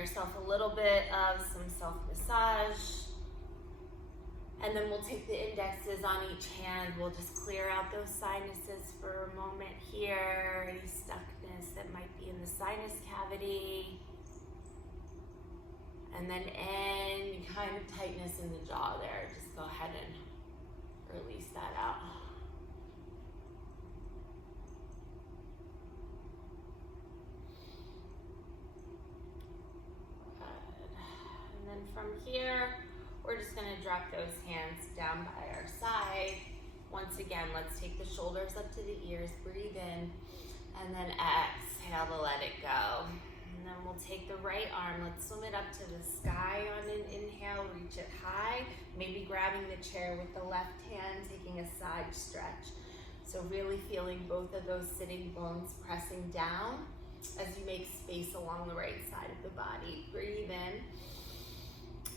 yourself a little bit of some self-massage. And then we'll take the indexes on each hand. We'll just clear out those sinuses for a moment here. Any stuckness that might be in the sinus cavity. And then any kind of tightness in the jaw there, just go ahead and release that out. Good. And then from here, we're just gonna drop those hands down by our side. Once again, let's take the shoulders up to the ears, breathe in, and then exhale to let it go. And then we'll take the right arm, let's swim it up to the sky on an inhale, reach it high, maybe grabbing the chair with the left hand, taking a side stretch. So really feeling both of those sitting bones pressing down as you make space along the right side of the body. Breathe in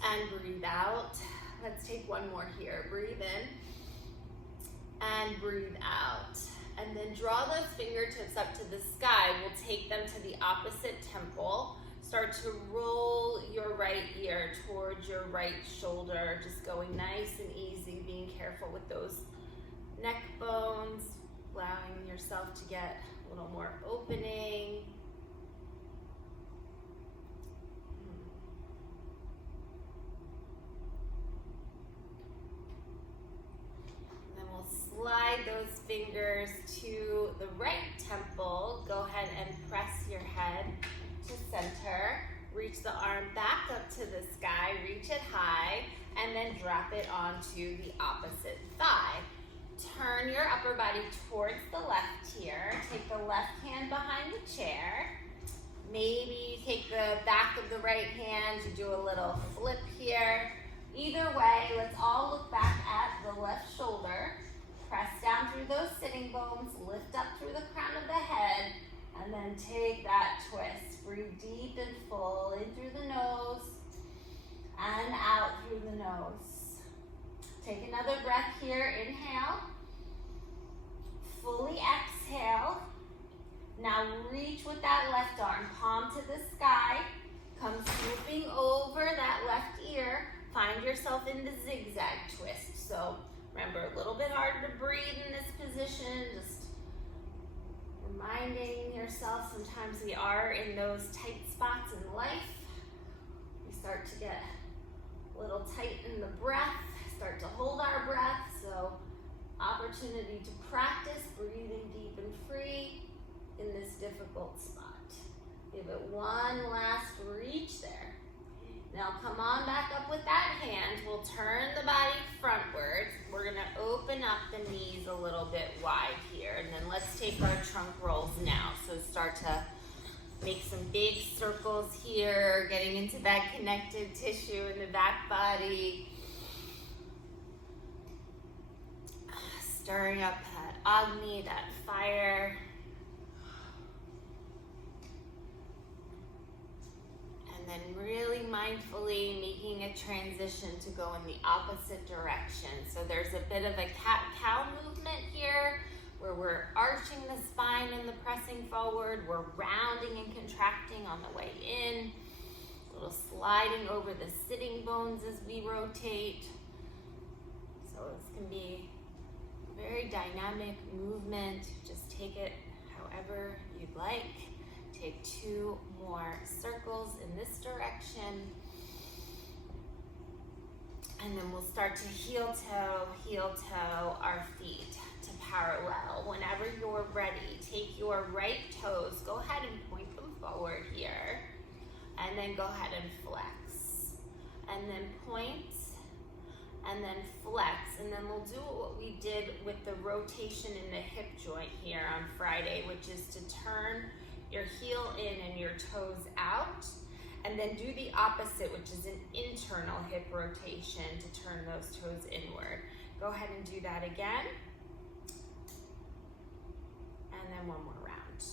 and breathe out. Let's take one more here. Breathe in and breathe out. And then draw those fingertips up to the sky. We'll take them to the opposite temple. Start to roll your right ear towards your right shoulder, just going nice and easy, being careful with those neck bones, allowing yourself to get a little more opening. Slide those fingers to the right temple. Go ahead and press your head to center. Reach the arm back up to the sky, reach it high, and then drop it onto the opposite thigh. Turn your upper body towards the left here. Take the left hand behind the chair. Maybe you take the back of the right hand, you do a little flip here. Either way, let's all look back at the left shoulder. Press down through those sitting bones, lift up through the crown of the head, and then take that twist. Breathe deep and full in through the nose and out through the nose. Take another breath here, inhale. Fully exhale. Now reach with that left arm, palm to the sky. Come swooping over that left ear. Find yourself in the zigzag twist. So remember, a little bit harder to breathe in this position, just reminding yourself sometimes we are in those tight spots in life. We start to get a little tight in the breath, start to hold our breath, so opportunity to practice breathing deep and free in this difficult spot. Give it one last reach there. Now come on back up with that hand. We'll turn the body frontwards. We're gonna open up the knees a little bit wide here. And then let's take our trunk rolls now. So start to make some big circles here, getting into that connective tissue in the back body. Stirring up that Agni, that fire. And then really mindfully making a transition to go in the opposite direction. So there's a bit of a cat-cow movement here where we're arching the spine and the pressing forward. We're rounding and contracting on the way in. A little sliding over the sitting bones as we rotate. So this can be a very dynamic movement. Just take it however you'd like. Take 2 more circles in this direction. And then we'll start to heel toe our feet to parallel. Whenever you're ready, take your right toes, go ahead and point them forward here. And then go ahead and flex. And then point, and then flex. And then we'll do what we did with the rotation in the hip joint here on Friday, which is to turn your heel in and your toes out, and then do the opposite, which is an internal hip rotation to turn those toes inward. Go ahead and do that again. And then one more round.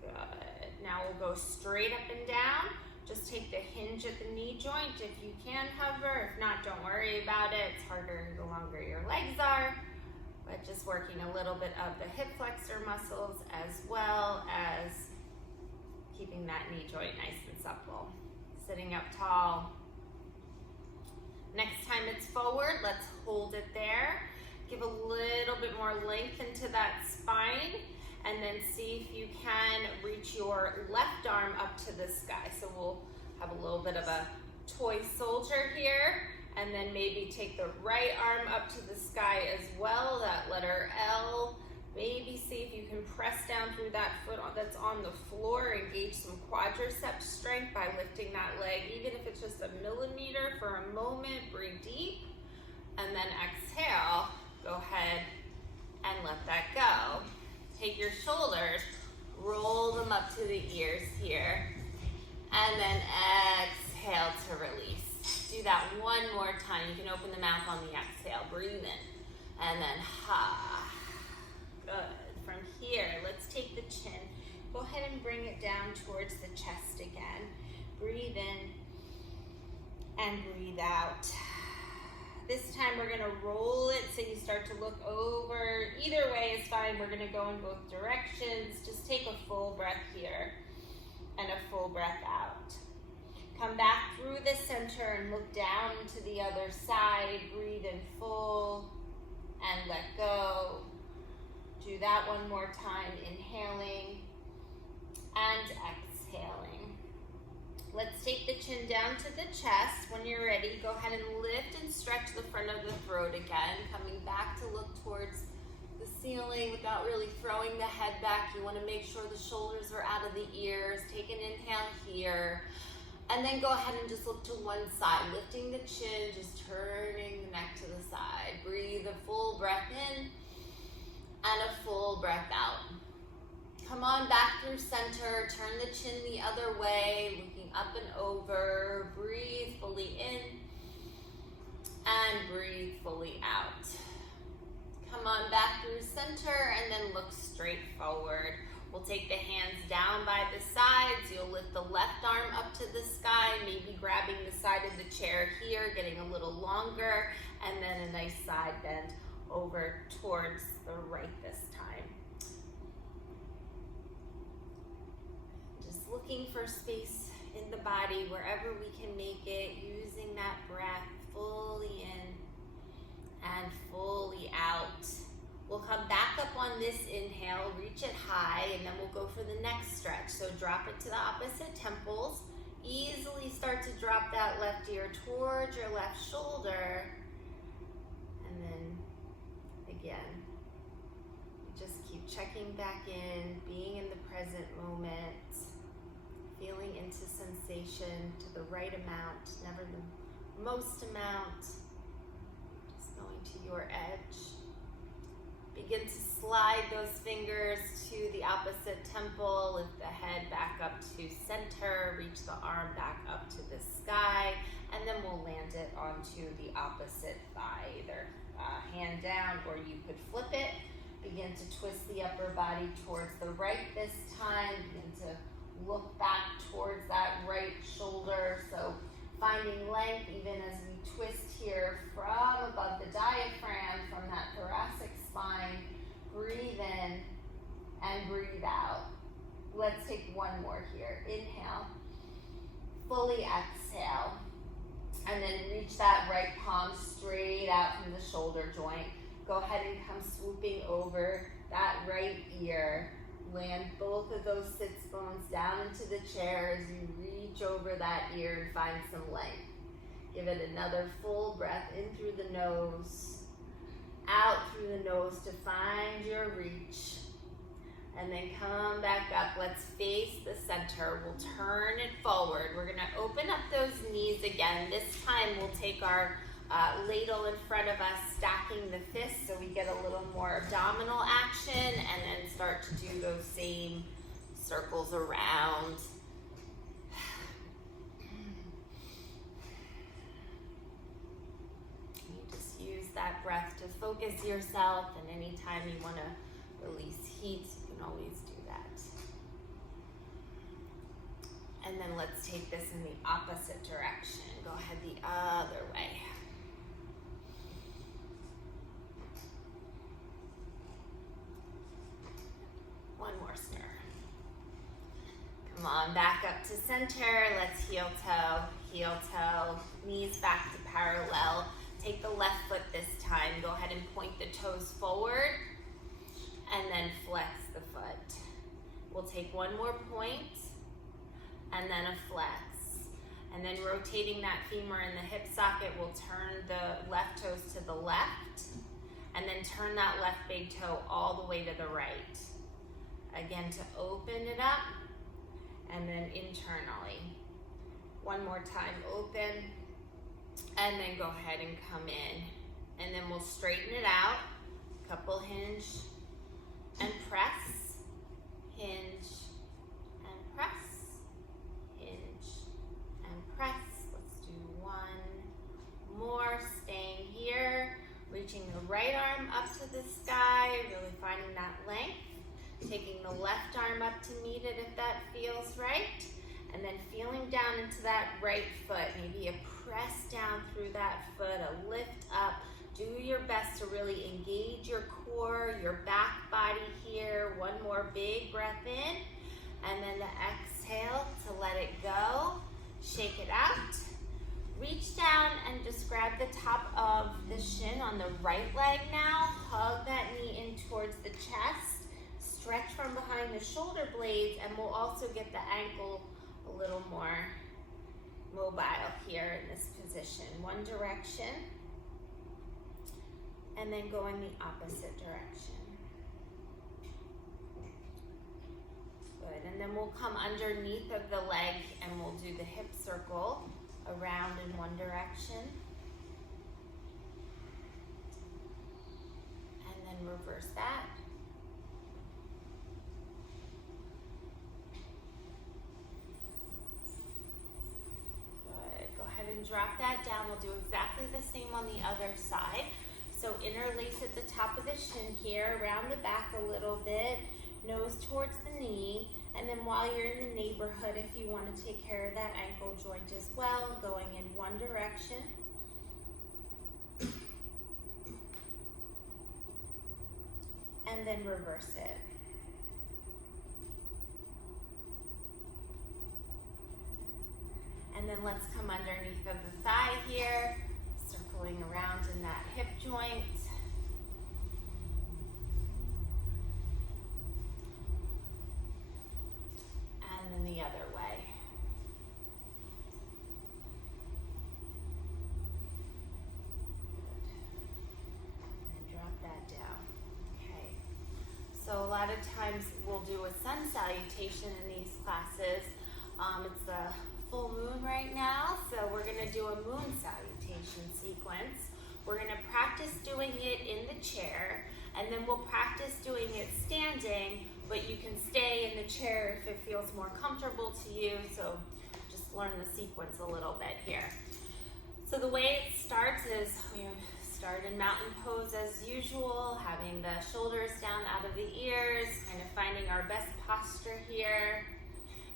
Good. Now we'll go straight up and down. Just take the hinge at the knee joint if you can hover. If not, don't worry about it. It's harder the longer your legs are. But just working a little bit of the hip flexor muscles as well as keeping that knee joint nice and supple. Sitting up tall. Next time it's forward, let's hold it there. Give a little bit more length into that spine, and then see if you can reach your left arm up to the sky. So we'll have a little bit of a toy soldier here, and then maybe take the right arm up to the sky as well, that letter L. Maybe see if you can press down through that foot that's on the floor, engage some quadriceps strength by lifting that leg, even if it's just a millimeter for a moment. Breathe deep, and then exhale. Go ahead and let that go. Take your shoulders, roll them up to the ears here, and then exhale to release. Do that one more time. You can open the mouth on the exhale. Breathe in, and then ha. Good. From here, let's take the chin. Go ahead and bring it down towards the chest again. Breathe in and breathe out. This time we're gonna roll it so you start to look over. Either way is fine. We're gonna go in both directions. Just take a full breath here and a full breath out. Come back through the center and look down to the other side. Breathe in full and let go. Do that one more time, inhaling and exhaling. Let's take the chin down to the chest. When you're ready, go ahead and lift and stretch the front of the throat again, coming back to look towards the ceiling without really throwing the head back. You want to make sure the shoulders are out of the ears. Take an inhale here, and then go ahead and just look to one side, lifting the chin, just turning the neck to the side. Breathe a full breath in and a full breath out. Come on back through center, turn the chin the other way, looking up and over. Breathe fully in and breathe fully out. Come on back through center and then look straight forward. We'll take the hands down by the sides. You'll lift the left arm up to the sky, maybe grabbing the side of the chair here, getting a little longer, and then a nice side bend over towards the right this time. Just looking for space in the body wherever we can make it, using that breath fully in and fully out. We'll come back up on this inhale, reach it high, and then we'll go for the next stretch. So drop it to the opposite temples. Easily start to drop that left ear towards your left shoulder. And then again, just keep checking back in, being in the present moment, feeling into sensation to the right amount, never the most amount. Just going to your edge. Begin to slide those fingers to the opposite temple, lift the head back up to center, reach the arm back up to the sky, and then we'll land it onto the opposite thigh, either hand down or you could flip it. Begin to twist the upper body towards the right this time. Begin to look back towards that right shoulder. So finding length even as we twist here from above the diaphragm, from that thoracic spine. Breathe in and breathe out. Let's take one more here. Inhale, fully exhale, and then reach that right palm straight out from the shoulder joint. Go ahead and come swooping over that right ear. Land both of those sits bones down into the chair as you reach over that ear and find some length. Give it another full breath in through the nose, out through the nose to find your reach. And then come back up. Let's face the center. We'll turn it forward. We're gonna open up those knees again. This time we'll take our ladle in front of us, stacking the fists so we get a little more abdominal action, and then start to do those same circles around. You just use that breath to focus yourself, and anytime you want to release heat, you can always do that. And then let's take this in the opposite direction. Go ahead the other way. One more stir. Come on, back up to center. Let's heel toe, knees back to parallel. Take the left foot this time. Go ahead and point the toes forward and then flex the foot. We'll take one more point and then a flex. And then rotating that femur in the hip socket, we'll turn the left toes to the left and then turn that left big toe all the way to the right. Again, to open it up and then internally. One more time, open, and then go ahead and come in. And then we'll straighten it out. Couple hinge and press, hinge and press, hinge and press. Let's do one more, staying here, reaching the right arm up to the sky, really finding that length. Taking the left arm up to meet it if that feels right. And then feeling down into that right foot. Maybe a press down through that foot, a lift up. Do your best to really engage your core, your back body here. One more big breath in. And then the exhale to let it go. Shake it out. Reach down and just grab the top of the shin on the right leg now. Hug that knee in towards the chest. Stretch from behind the shoulder blades, and we'll also get the ankle a little more mobile here in this position. One direction, and then go in the opposite direction. Good, and then we'll come underneath of the leg and we'll do the hip circle around in one direction. And then reverse that. And drop that down. We'll do exactly the same on the other side. So interlace at the top of the shin here, around the back a little bit, nose towards the knee, and then while you're in the neighborhood, if you want to take care of that ankle joint as well, going in one direction. And then reverse it. And then let's come underneath of the thigh here, circling around in that hip joint. And then the other way. And drop that down. Okay. So a lot of times we'll do a sun salutation in these classes. It's the full moon right now, so we're going to do a moon salutation sequence. We're going to practice doing it in the chair, and then we'll practice doing it standing, but you can stay in the chair if it feels more comfortable to you, so just learn the sequence a little bit here. So the way it starts is we start in mountain pose as usual, having the shoulders down out of the ears, kind of finding our best posture here.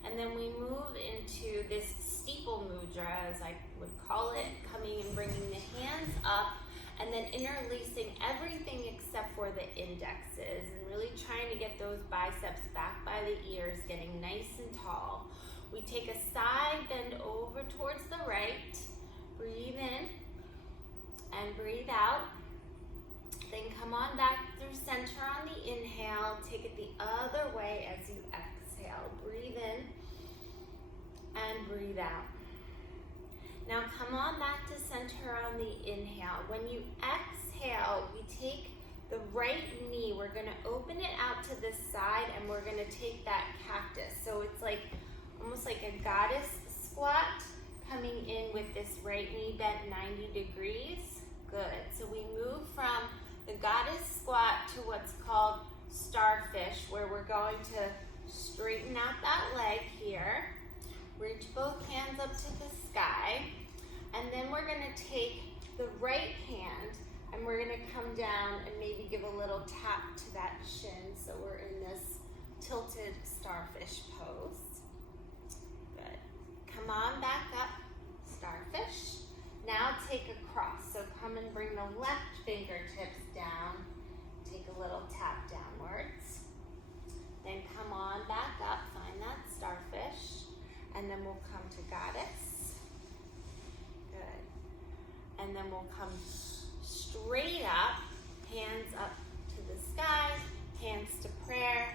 And then we move into this steeple mudra, as I would call it, coming and bringing the hands up and then interlacing everything except for the indexes and really trying to get those biceps back by the ears, getting nice and tall. We take a side bend over towards the right, breathe in and breathe out. Then come on back through center on the inhale, take it the other way as you exhale. Breathe in and breathe out. Now come on back to center on the inhale. When you exhale, we take the right knee, we're gonna open it out to the side and we're gonna take that cactus. So it's like almost like a goddess squat, coming in with this right knee bent 90 degrees. Good. So we move from the goddess squat to what's called starfish, where we're going to straighten out that leg here. Reach both hands up to the sky, and then we're going to take the right hand and we're going to come down and maybe give a little tap to that shin, so we're in this tilted starfish pose. Good. Come on back up, starfish. Now take a cross, so come and bring the left fingertips down, take a little tap downwards, then come on back up, find that starfish. then we'll come straight up, hands up to the sky, hands to prayer,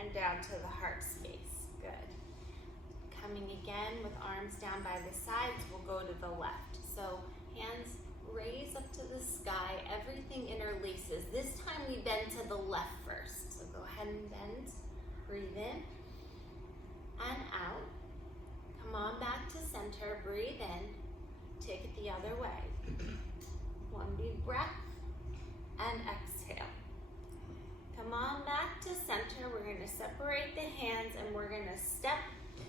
and down to the heart space. Good. Coming again with arms down by the sides, we'll go to the left. So hands raise up to the sky, everything interlaces. This time we bend to the left first. So go ahead and bend, breathe in and out. Come on back to center, breathe in, take it the other way. One deep breath and exhale. Come on back to center. We're gonna separate the hands and we're gonna step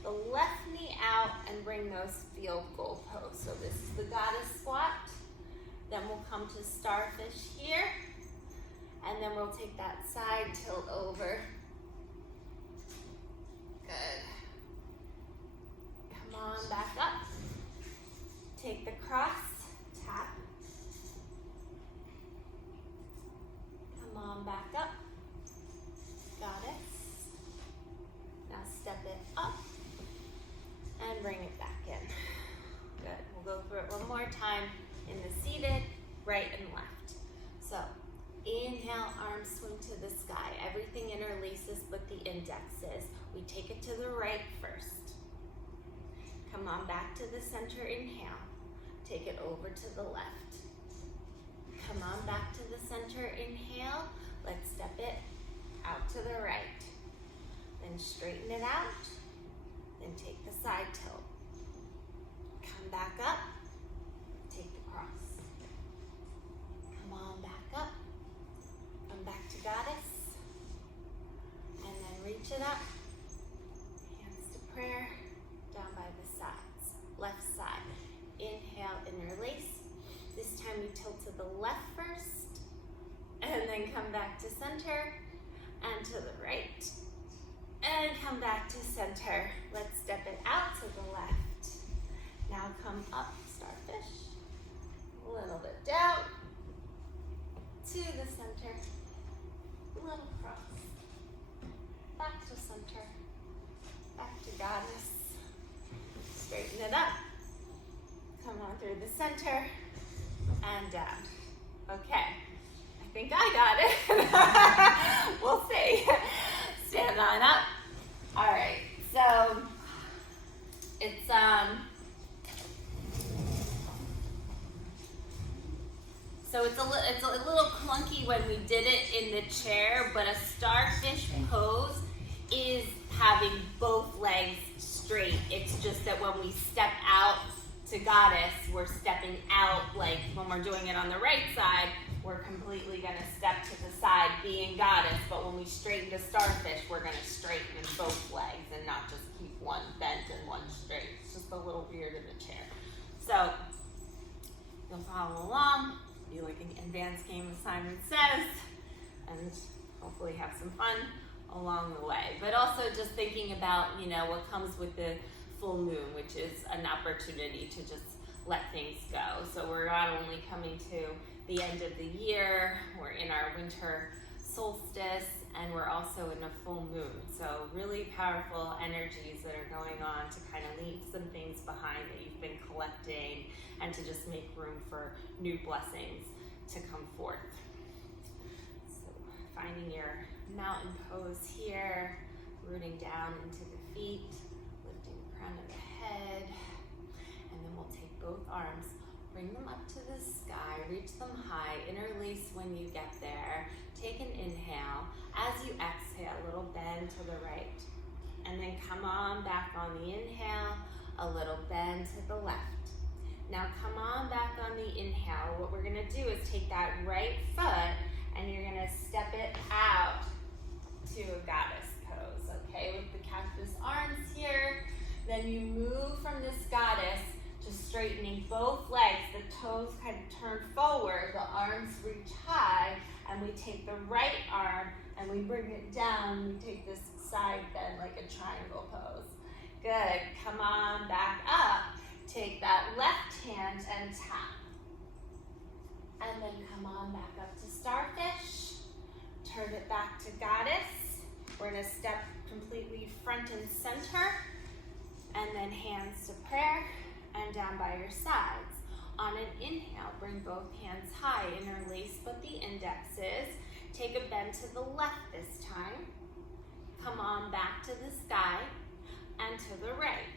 the left knee out and bring those field goal pose. So this is the goddess squat. Then we'll come to starfish here. And then we'll take that side tilt over. Good. Come on back up. Take the cross, tap. Come on back up. Goddess. Now step it up and bring it back in. Good. We'll go through it one more time in the seated, right and left. So inhale, arms swing to the sky. Everything interlaces but the indexes. We take it to the right first. Come on back to the center, inhale. Take it over to the left. Come on back to the center, inhale. Let's step it out to the right. Then straighten it out. Then take the side tilt. Come back up. Take the cross. Come on back up. Come back to goddess. And then reach it up. Hands to prayer. Down by the sides. Left side. Inhale, interlace. This time we tilt to the left first. And then come back to center. And to the right. And come back to center. Let's step it out to the left. Now come up, starfish. A little bit down. To the center. Little cross. Back to center. Back to goddess. Straighten it up. Come on through the center. And down. Okay. I think I got it. We'll see. Stand on up. All right, so it's a little clunky when we did it in the chair, but a starfish pose is having both legs straight. It's just that when we step out to goddess, we're stepping out, like when we're doing it on the right side, we're completely gonna step to the side being goddess, but when we straighten to starfish, we're gonna straighten in both legs and not just keep one bent and one straight. It's just a little weird in the chair. So you'll follow along, be like an advanced game as Simon says, and hopefully have some fun along the way. But also just thinking about, you know, what comes with the full moon, which is an opportunity to just let things go. So we're not only coming to the end of the year, we're in our winter solstice, and we're also in a full moon. So really powerful energies that are going on to kind of leave some things behind that you've been collecting and to just make room for new blessings to come forth. So finding your mountain pose here, rooting down into the feet, lifting the crown of the head, and then we'll take both arms, bring them up to the sky, reach them high, interlace when you get there. Take an inhale. As you exhale, a little bend to the right. And then come on back on the inhale, a little bend to the left. Now come on back on the inhale. What we're gonna do is take that right foot and you're gonna step it out to a goddess pose, okay? With the cactus arms here. Then you move from this goddess to straightening both legs. The toes kind of turn forward, the arms reach high, and we take the right arm and we bring it down. We take this side bend like a triangle pose. Good, come on back up. Take that left hand and tap. And then come on back up to starfish. Turn it back to goddess. We're gonna step completely front and center. And then hands to prayer and down by your sides. On an inhale, bring both hands high, interlace but the indexes. Take a bend to the left this time. Come on back to the sky and to the right.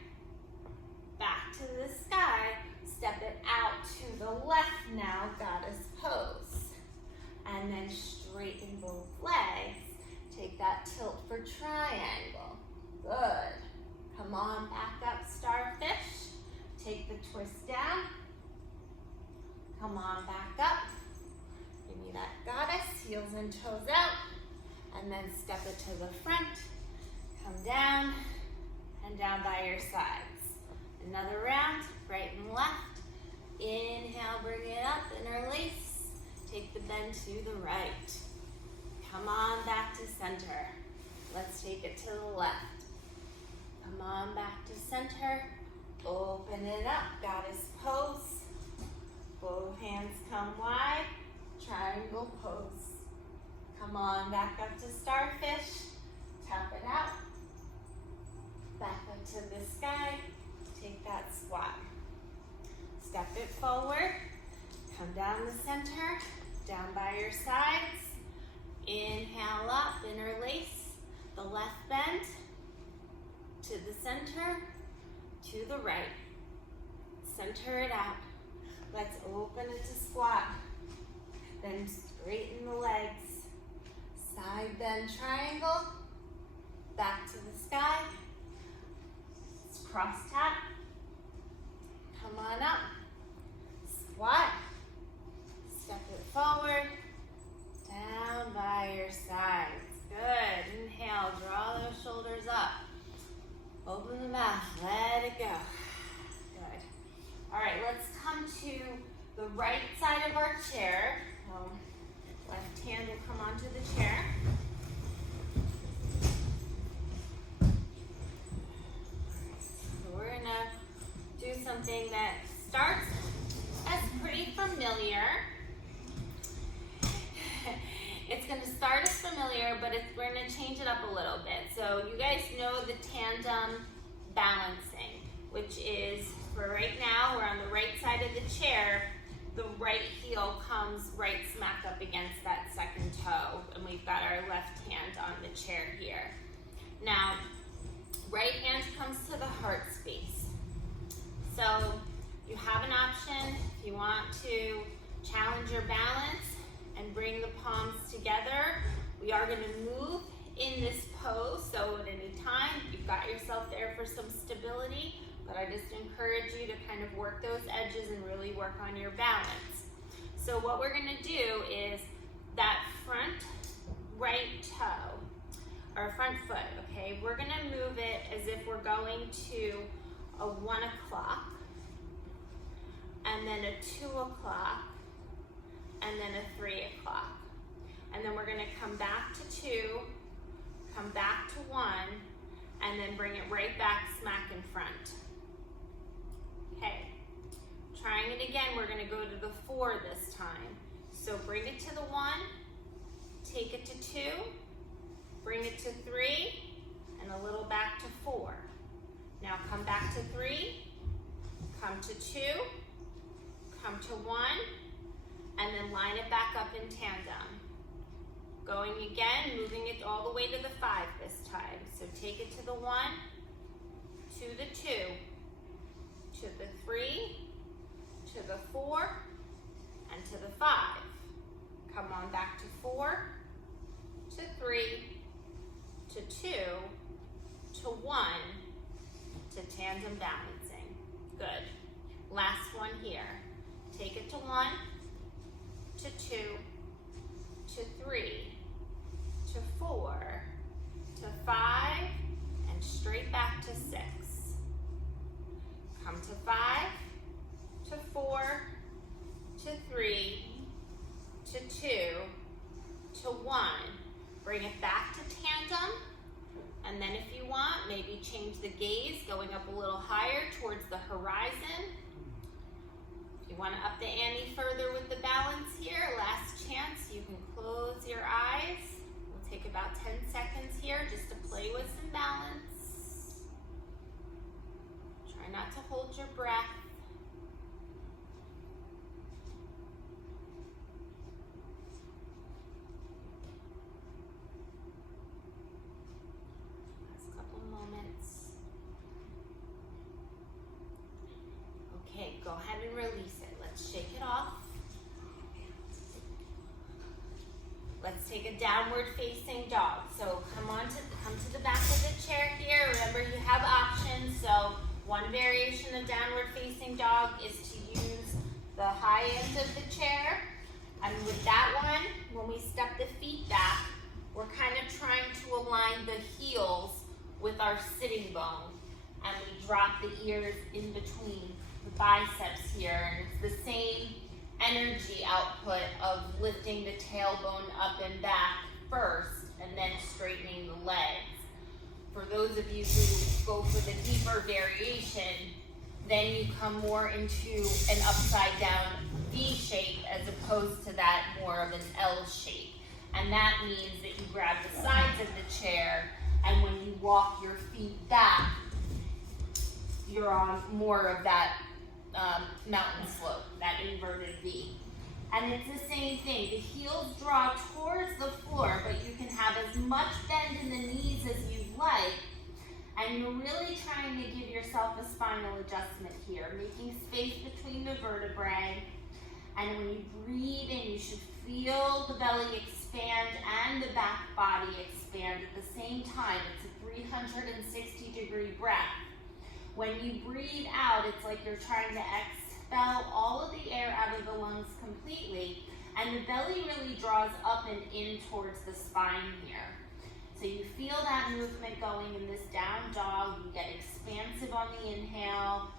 Back to the sky, step it out to the left now, goddess pose. And then straighten both legs. Take that tilt for triangle. Good. Come on back up, starfish. Take the twist down. Come on back up. Give me that goddess, heels and toes out. And then step it to the front. Come down and down by your sides. Another round, right and left. Inhale, bring it up, interlace. Take the bend to the right. Come on back to center. Let's take it to the left. Come on back to center. Open it up, goddess pose. Both hands come wide, triangle pose. Come on back up to starfish. Tap it out. Back up to the sky. Take that squat. Step it forward. Come down the center, down by your sides. Inhale up, interlace. The left bend to the center, to the right. Center it out. Let's open it to squat. Then straighten the legs. Side bend triangle. Back to the sky. Cross tap. Come on up. Squat. Step it forward. Down by your sides. Good. Inhale, draw those shoulders up. Open the mouth, let it go. Good. All right, let's come to the right side of our chair. Left hand will come onto the chair. So we're gonna do something that starts as pretty familiar. It's gonna start as familiar, but we're gonna change it up a little bit. So you guys know the tandem balancing, which is, for right now, we're on the right side of the chair. The right heel comes right smack up against that second toe, and we've got our left hand on the chair here. Now, right hand comes to the heart space. So you have an option if you want to challenge your balance and bring the palms together. We are going to move in this pose, so at any time you've got yourself there for some stability, but I just encourage you to kind of work those edges and really work on your balance. So what we're going to do is that front right toe, or front foot, okay, we're going to move it as if we're going to a 1 o'clock, and then a 2 o'clock, and then a 3 o'clock. And then we're gonna come back to 2, come back to 1, and then bring it right back smack in front. Okay, trying it again, we're gonna go to the 4 this time. So bring it to the 1, take it to 2, bring it to 3, and a little back to 4. Now come back to 3, come to 2, come to 1, and then line it back up in tandem. Going again, moving it all the way to the 5 this time. So take it to the 1, to the 2, to the 3, to the 4, and to the 5. Come on back to 4, to 3, to 2, to 1, to tandem balancing. Good. Last one here. Take it to 1, to 2, to 3, to 4, to 5, and straight back to 6. Come to 5, to 4, to 3, to 2, to 1. Bring it back to tandem, and then if you want, maybe change the gaze, going up a little higher towards the horizon. If you want to up the ante further with the balance here, last chance, you can close your eyes. We'll take about 10 seconds here just to play with some balance. Try not to hold your breath. go ahead and release it. Let's shake it off. Let's take a downward facing dog. So come to the back of the chair here. Remember, you have options. So one variation of downward facing dog is to use the high end of the chair. And with that one, when we step the feet back, we're kind of trying to align the heels with our sitting bone. And we drop the ears in between the biceps here. And it's the same energy output of lifting the tailbone up and back first and then straightening the legs. For those of you who go for the deeper variation, then you come more into an upside down V shape as opposed to that more of an L shape. And that means that you grab the sides of the chair, and when you walk your feet back, you're on more of that mountain slope, that inverted V. And it's the same thing. The heels draw towards the floor, but you can have as much bend in the knees as you'd like. And you're really trying to give yourself a spinal adjustment here, making space between the vertebrae. And when you breathe in, you should feel the belly expand and the back body expand at the same time. It's a 360-degree breath. When you breathe out, it's like you're trying to expel all of the air out of the lungs completely, and the belly really draws up and in towards the spine here. So you feel that movement going in this down dog. You get expansive on the inhale.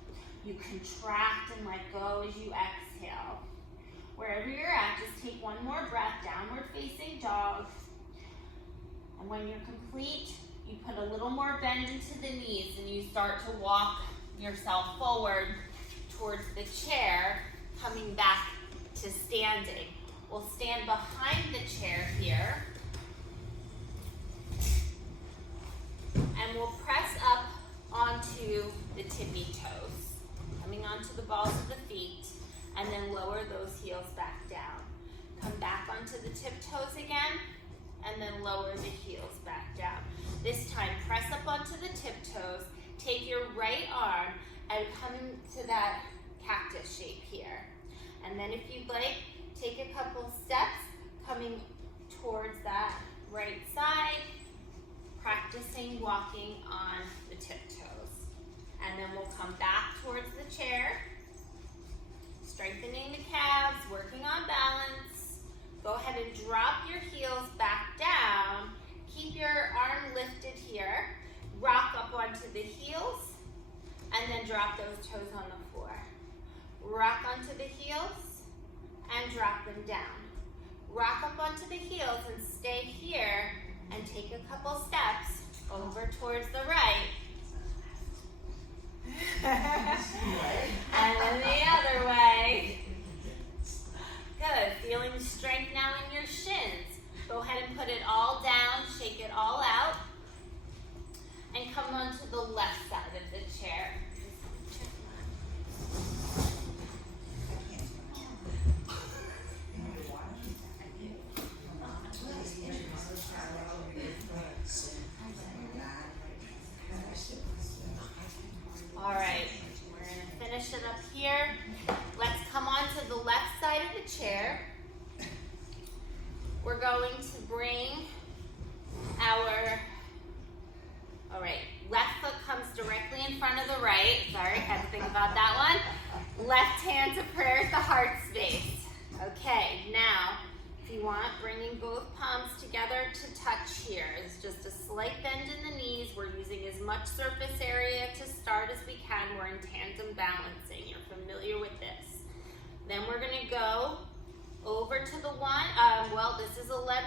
You contract and let go as you exhale. Wherever you're at, just take one more breath, downward facing dog. And when you're complete, you put a little more bend into the knees and you start to walk yourself forward towards the chair, coming back to standing. We'll stand behind the chair here. And we'll press up onto the tippy toes, coming onto the balls of the feet, and then lower those heels back down. Come back onto the tiptoes again, and then lower the heels back down. This time, press up onto the tiptoes, take your right arm, and come into that cactus shape here. And then if you'd like, take a couple steps, coming towards that right side, practicing walking on the tiptoes. And then we'll come back towards the chair, strengthening the calves, working on balance. Go ahead and drop your heels back down. Keep your arm lifted here. Rock up onto the heels, and then drop those toes on the floor. Rock onto the heels, and drop them down. Rock up onto the heels and stay here, and take a couple steps over towards the right. And then the other way. Good, feeling strength now in your shins. Go ahead and put it all down, shake it all out, and come onto the left side of the chair. All right, we're gonna finish it up here. Let's come onto the left side of the chair. We're going to bring our, all right, left foot comes directly in front of the right. Sorry, had to think about that one. Left hand to prayer at the heart space. Okay, now, if you want, bringing both palms together to touch here. It's just a slight bend in the knees. We're using as much surface area to start as we can. We're in tandem balancing. You're familiar with this. Then we're gonna go over to the one, well, this is 11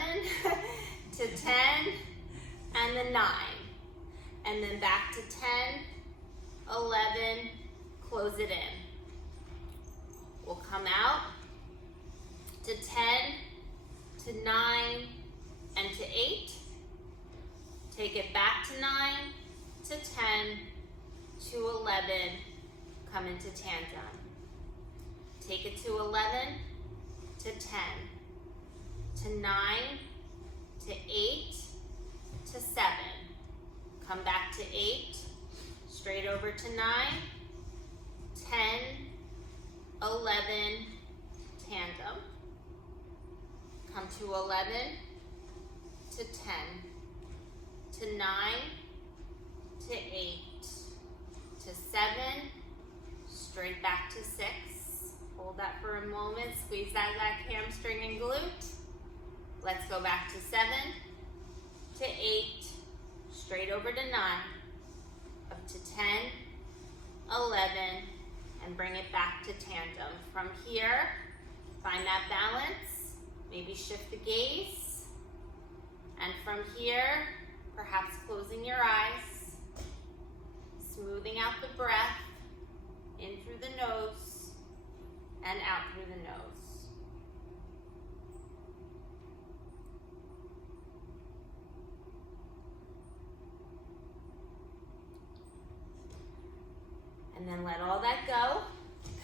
to 10, and then 9. And then back to 10, 11, close it in. We'll come out to 10, to 9, and to 8. Take it back to 9, to 10, to 11, come into tandem. Take it to 11, to 10, to 9, to 8, to 7. Come back to 8, straight over to 9, 10, 11, tandem. Come to 11, to 10, to 9, to 8, to 7, straight back to 6. Hold that for a moment, squeeze that hamstring and glute. Let's go back to 7, to 8, straight over to 9, up to 10, 11, and bring it back to tandem. From here, find that balance, maybe shift the gaze, and from here, perhaps closing your eyes, smoothing out the breath, in through the nose, and out through the nose. And then let all that go.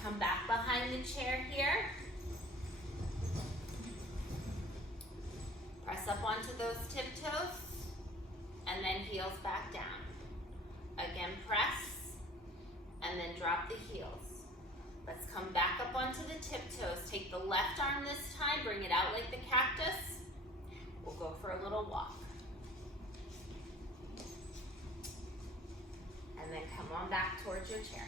Come back behind the chair here. Press up onto those tiptoes, and then heels back down. Again, press, and then drop the heels. Let's come back up onto the tiptoes. Take the left arm this time, bring it out like the cactus. We'll go for a little walk. And then come on back towards your chair.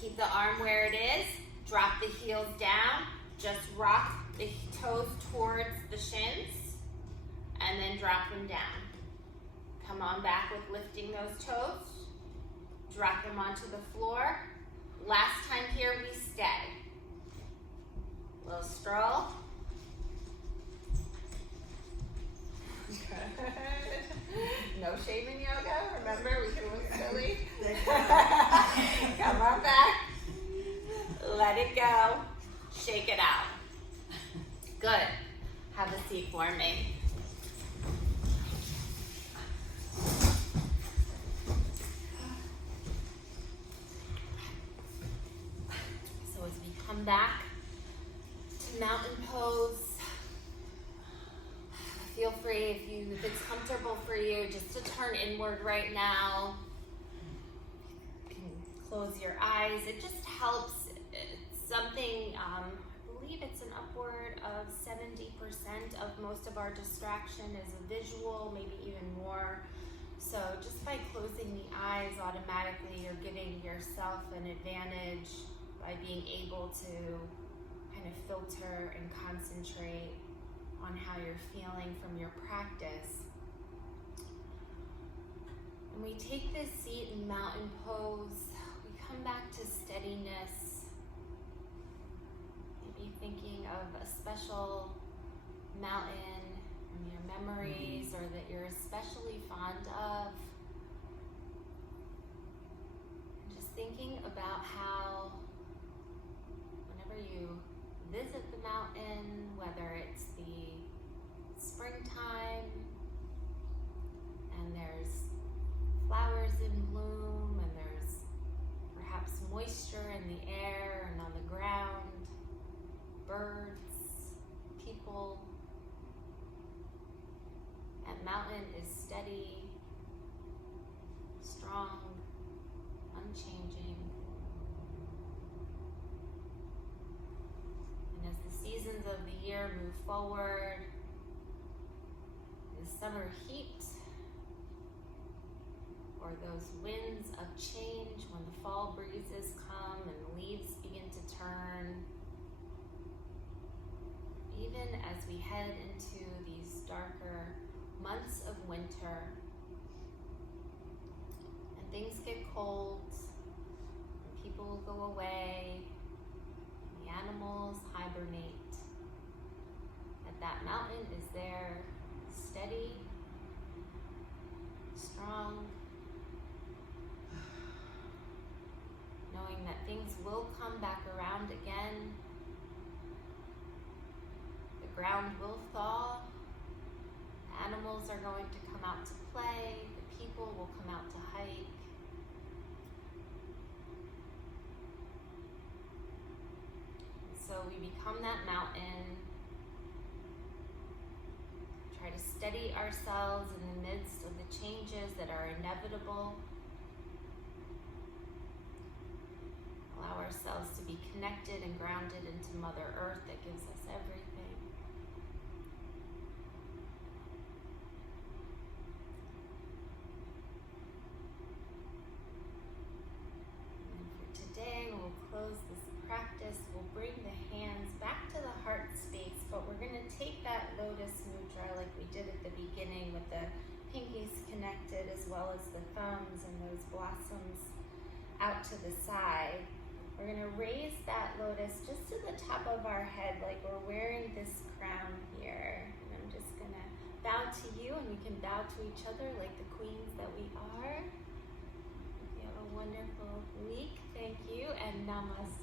Keep the arm where it is. Drop the heels down. Just rock the toes towards the shins. And then drop them down. Come on back with lifting those toes. Drop them onto the floor. Last time here, we stay. Little stroll. Good. No shame in yoga. Remember, we can look silly. Come on back. Let it go. Shake it out. Good. Have a seat for me. So as we come back to mountain pose, feel free, if it's comfortable for you, just to turn inward right now. You can close your eyes. It just helps. It's something, I believe it's an upward of 70% of most of our distraction is a visual, maybe even more. So just by closing the eyes, automatically you're giving yourself an advantage by being able to kind of filter and concentrate on how you're feeling from your practice. When we take this seat in mountain pose, we come back to steadiness. Maybe thinking of a special mountain in your memories or that you're especially fond of. And just thinking about how whenever you visit the mountain, whether it's the springtime and there's flowers in bloom and there's perhaps moisture in the air and on the ground, birds, people. That mountain is steady, strong, unchanging. And as the seasons of the year move forward, the summer heat, or those winds of change when the fall breezes come and the leaves begin to turn, even as we head into these darker months of winter and things get cold and people go away, and the animals hibernate, that mountain is there, steady, strong, knowing that things will come back around again. The ground will thaw, the animals are going to come out to play, the people will come out to hike. So we become that mountain, try to steady ourselves in the midst of the changes that are inevitable. Allow ourselves to be connected and grounded into Mother Earth that gives us everything. And for today, we'll close this practice. We'll bring the hands back to the heart space, but we're going to take that Lotus Mudra like we did at the beginning with the pinkies connected as well as the thumbs and those blossoms out to the side. We're going to raise that lotus just to the top of our head like we're wearing this crown here. And I'm just going to bow to you, and we can bow to each other like the queens that we are. You have a wonderful week. Thank you, and namaste.